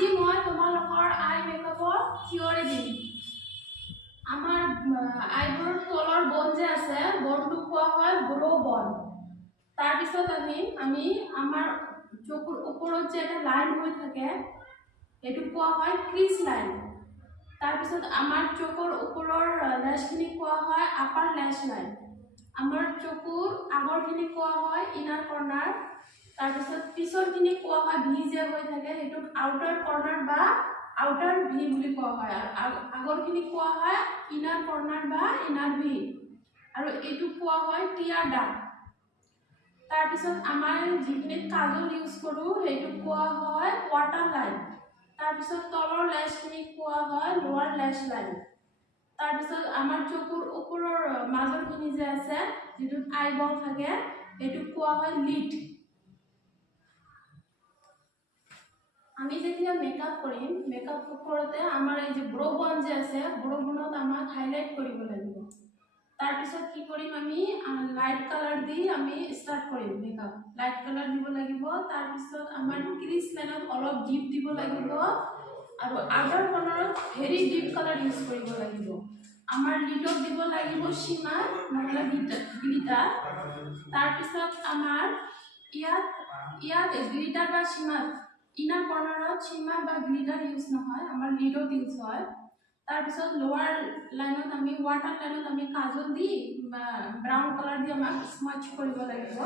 আজি মই তোমালোকৰ আই মেকআপৰ থিয়ৰি দিম। আমাৰ আইবোৰৰ তলৰ বন যে আছে, বনটো কোৱা হয় ব্ৰ বন। তাৰপিছত আমি আমাৰ চকুৰ ওপৰত যে এটা লাইন হৈ থাকে সেইটো কোৱা হয় ক্ৰিজ লাইন। তাৰপিছত আমাৰ চকুৰ ওপৰৰ লেছখিনি কোৱা হয় আপাৰ লেছ লাইন। আমাৰ চকুৰ আগৰখিনি কোৱা হয় ইনাৰ কৰ্নাৰ। তাৰপিছত পিছৰখিনি কোৱা হয় ভি যে হৈ থাকে সেইটোক আউটাৰ কৰ্নাৰ বা আউটাৰ ভি বুলি কোৱা হয়। আৰু আগৰখিনি কোৱা হয় ইনাৰ কৰ্নাৰ বা ইনাৰ ভি। আৰু এইটো কোৱা হয় টিয়াৰ ডাক্ট। তাৰপিছত আমাৰ যিখিনি কাজল ইউজ কৰোঁ সেইটো কোৱা হয় ৱাটাৰ লাইন। তাৰপিছত তলৰ লেছখিনি কোৱা হয় লোৱাৰ লেছ লাইন। তাৰপিছত আমাৰ চকুৰ ওপৰৰ মাজৰখিনি যে আছে যিটোত আইবল থাকে সেইটো কোৱা হয় লিড। আমি যেতিয়া মেকআপ কৰিম, মেকআপ কৰোঁতে আমাৰ এই যে ব্ৰ বন যে আছে, ব্ৰ বনত আমাক হাইলাইট কৰিব লাগিব। তাৰপিছত কি কৰিম, আমি লাইট কালাৰ দি আমি ষ্টাৰ্ট কৰিম মেকআপ। লাইট কালাৰ দিব লাগিব। তাৰপিছত আমাৰ ক্ৰিজ লাইনত অলপ ডিপ দিব লাগিব আৰু আউটাৰ কৰ্নাৰত ভেৰি ডিপ কালাৰ ইউজ কৰিব লাগিব। আমাৰ লিডত দিব লাগিব শিমাৰ নহ'লে গ্লিটাৰ। তাৰপিছত আমাৰ ইয়াত গ্লিটাৰ বা শিমাৰ ইনাৰ কৰ্নাৰত শিমা বা গ্লিটাৰ ইউজ নহয়, আমাৰ লিডত ইউজ হয়। তাৰপিছত লোৱাৰ লাইনত আমি ৱাটাৰ লাইনত আমি কাজল দি বা ব্ৰাউন কালাৰ দি আমাক স্মাচ কৰিব লাগিব।